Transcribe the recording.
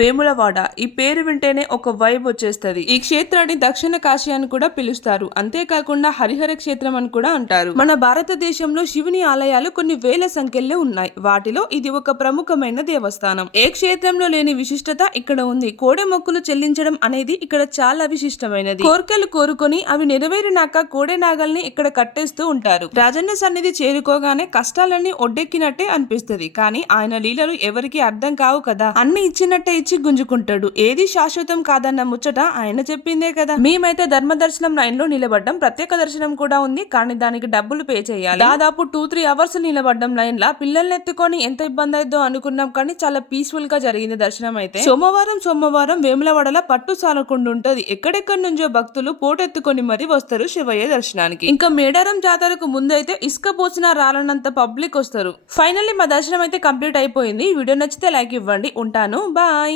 వేములవాడ ఈ పేరు వింటేనే ఒక వైబ్ వచ్చేస్తది. ఈ క్షేత్రాన్ని దక్షిణ కాశీ అని కూడా పిలుస్తారు. అంతేకాకుండా హరిహర క్షేత్రం అని కూడా అంటారు. మన భారతదేశంలో శివుని ఆలయాలు కొన్ని వేల సంఖ్యలో ఉన్నాయి. వాటిలో ఇది ఒక ప్రముఖమైన దేవస్థానం. ఏ క్షేత్రంలో లేని విశిష్టత ఇక్కడ ఉంది. కోడె మొక్కులు చెల్లించడం అనేది ఇక్కడ చాలా విశిష్టమైనది. కోరికలు కోరుకొని అవి నెరవేరినాక కోడె నాగల్ని ఇక్కడ కట్టేస్తూ ఉంటారు. రాజన్న సన్నిధి చేరుకోగానే కష్టాలన్నీ ఒడ్డెక్కినట్టే అనిపిస్తది. కానీ ఆయన లీలలు ఎవరికి అర్థం కావు కదా. అన్ని ఇచ్చినట్టే ఇచ్చి గుంజుకుంటాడు. ఏది శాశ్వతం కాదన్న ముచ్చట ఆయన చెప్పిందే కదా. మేమైతే ధర్మ దర్శనం లైన్ లో నిలబడ్డం. ప్రత్యేక దర్శనం కూడా ఉంది, కానీ దానికి డబ్బులు పే చేయాలి. దాదాపు 2-3 అవర్స్ నిలబడ్డం లైన్ లా. పిల్లల్ని ఎత్తుకొని ఎంత ఇబ్బంది అయిద్దో అనుకున్నాం, కానీ చాలా పీస్ఫుల్ గా జరిగింది దర్శనం అయితే. సోమవారం వేములవాడల పట్టు సాలకుండా ఉంటది. ఎక్కడెక్కడి నుంచో భక్తులు పోటెత్తుకొని మరీ వస్తారు శివయ్య దర్శనానికి. ఇంకా మేడారం జాతరకు ముందైతే ఇసుక పోసినా రాలనంత పబ్లిక్ వస్తారు. ఫైనల్లీ మా దర్శనం అయితే కంప్లీట్ అయిపోయింది. వీడియో నచ్చితే లైక్ ఇవ్వండి. ఉంటాను, బాయ్.